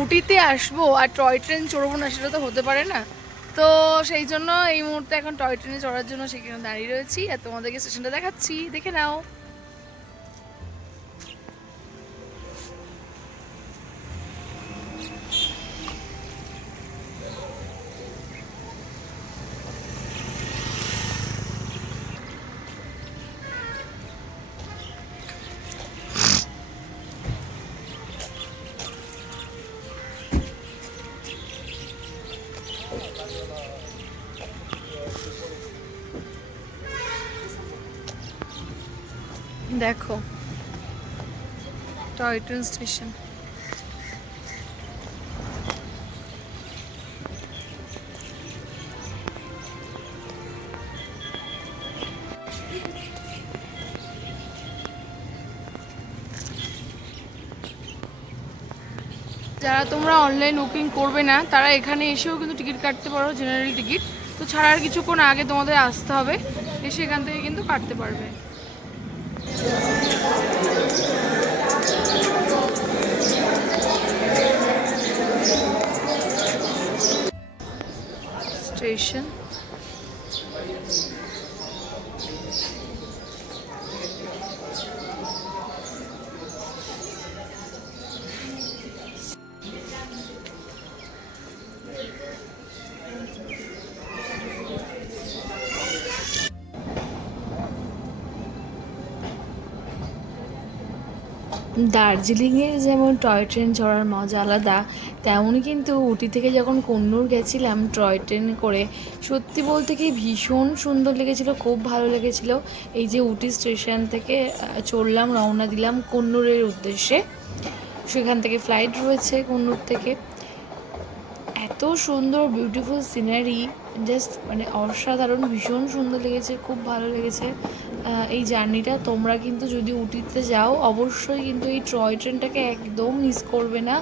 উটিতে আসবো আর toy train চড়বো না, সেটা তো হতে পারে না। তো সেই জন্য এই মুহূর্তে এখন টয় ট্রেনে চড়ার জন্য সেখানে দাঁড়িয়ে রয়েছি আর তোমাদেরকে স্টেশনটা দেখাচ্ছি, দেখে নাও। দেখো টয় ট্রেন স্টেশন। যারা তোমরা অনলাইন বুকিং করবে না তারা এখানে এসেও কিন্তু টিকিট কাটতে পারো, জেনারেল টিকিট। তো ছাড়ার কিছুক্ষণ আগে তোমাদের আসতে হবে, এসে এখান থেকে কিন্তু কাটতে পারবে। স্টেশন দার্জিলিংয়ের যেমন টয় ট্রেন চড়ার মজা আলাদা, তেমনই কিন্তু উটি থেকে যখন কন্নুর গেছিলাম টয় ট্রেন করে, সত্যি বলতে কি ভীষণ সুন্দর লেগেছিলো, খুব ভালো লেগেছিলো। এই যে উটি স্টেশন থেকে চড়লাম, রওনা দিলাম কন্নুরের উদ্দেশ্যে। সেখান থেকে ফ্লাইট রয়েছে কন্নুর থেকে। এত সুন্দর বিউটিফুল সিনারি, জাস্ট মানে অসাধারণ, ভীষণ সুন্দর লেগেছে, খুব ভালো লেগেছে এই জার্নিটা। তোমরা কিন্তু যদি উটিতে যাও অবশ্যই কিন্তু এই টয় ট্রেনটাকে একদম মিস করবে না।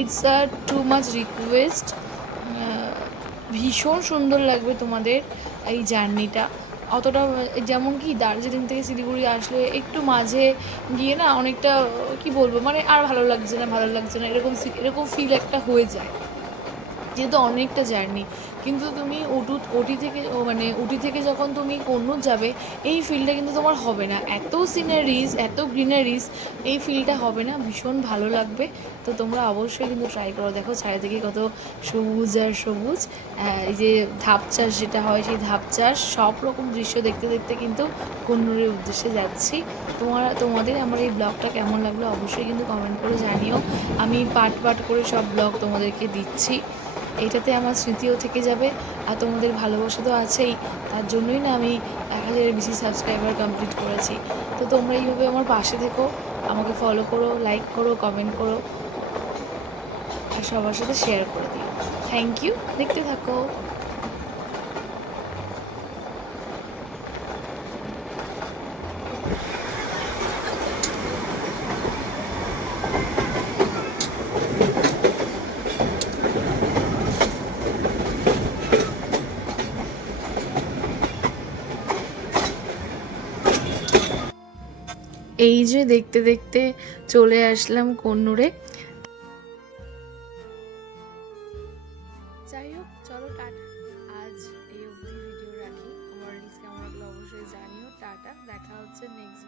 It's a too much request. ভীষণ সুন্দর লাগবে তোমাদের এই জার্নিটা। অতটা যেমন কি দার্জিলিং থেকে শিলিগুড়ি আসলে একটু মাঝে গিয়ে না অনেকটা কি বলবো, মানে আর ভালো লাগছে না, ভালো লাগছে না, এরকম এরকম ফিল একটা হয়ে যায়, যেহেতু অনেকটা জার্নি। কিন্তু তুমি ওটি থেকে মানে উটি থেকে যখন তুমি কন্নুর যাবে, এই ফিলটা কিন্তু তোমার হবে না, এত সিনারিজ, এত গ্রিনারিজ, এই ফিলটা হবে না, ভীষণ ভালো লাগবে। তো তোমরা অবশ্যই কিন্তু ট্রাই করো। দেখো চারিদিকে কত সবুজ আর সবুজ, এই যে ধাপ চাষ যেটা হয় সেই ধাপ চাষ, সব রকম দৃশ্য দেখতে দেখতে কিন্তু কন্নুরের উদ্দেশ্যে যাচ্ছি। তোমাদের আমার এই ব্লগটা কেমন লাগলো অবশ্যই কিন্তু কমেন্ট করে জানিও। আমি পার্ট পার্ট করে সব ব্লগ তোমাদেরকে দিচ্ছি, এইটাতে আমার স্মৃতিও থেকে যাবে। আর তোমাদের ভালোবাসা তো আছেই, তার জন্যই না আমি 1000-এর বেশি সাবস্ক্রাইবার কমপ্লিট করেছি। তো তোমরা এইভাবে আমার পাশে থেকো, আমাকে ফলো করো, লাইক করো, কমেন্ট করো আর সবার সাথে শেয়ার করে দিও। থ্যাংক ইউ, দেখতে থাকো। এই যে দেখতে দেখতে চলে আসলাম কন্নুরে। যাই হোক, চলো টাটা, আজ এই অবধি ভিডিও রাখি। আমার রিলস কেমন লাগলো অবশ্যই জানিও। টাটা, দেখা হচ্ছে নেক্সট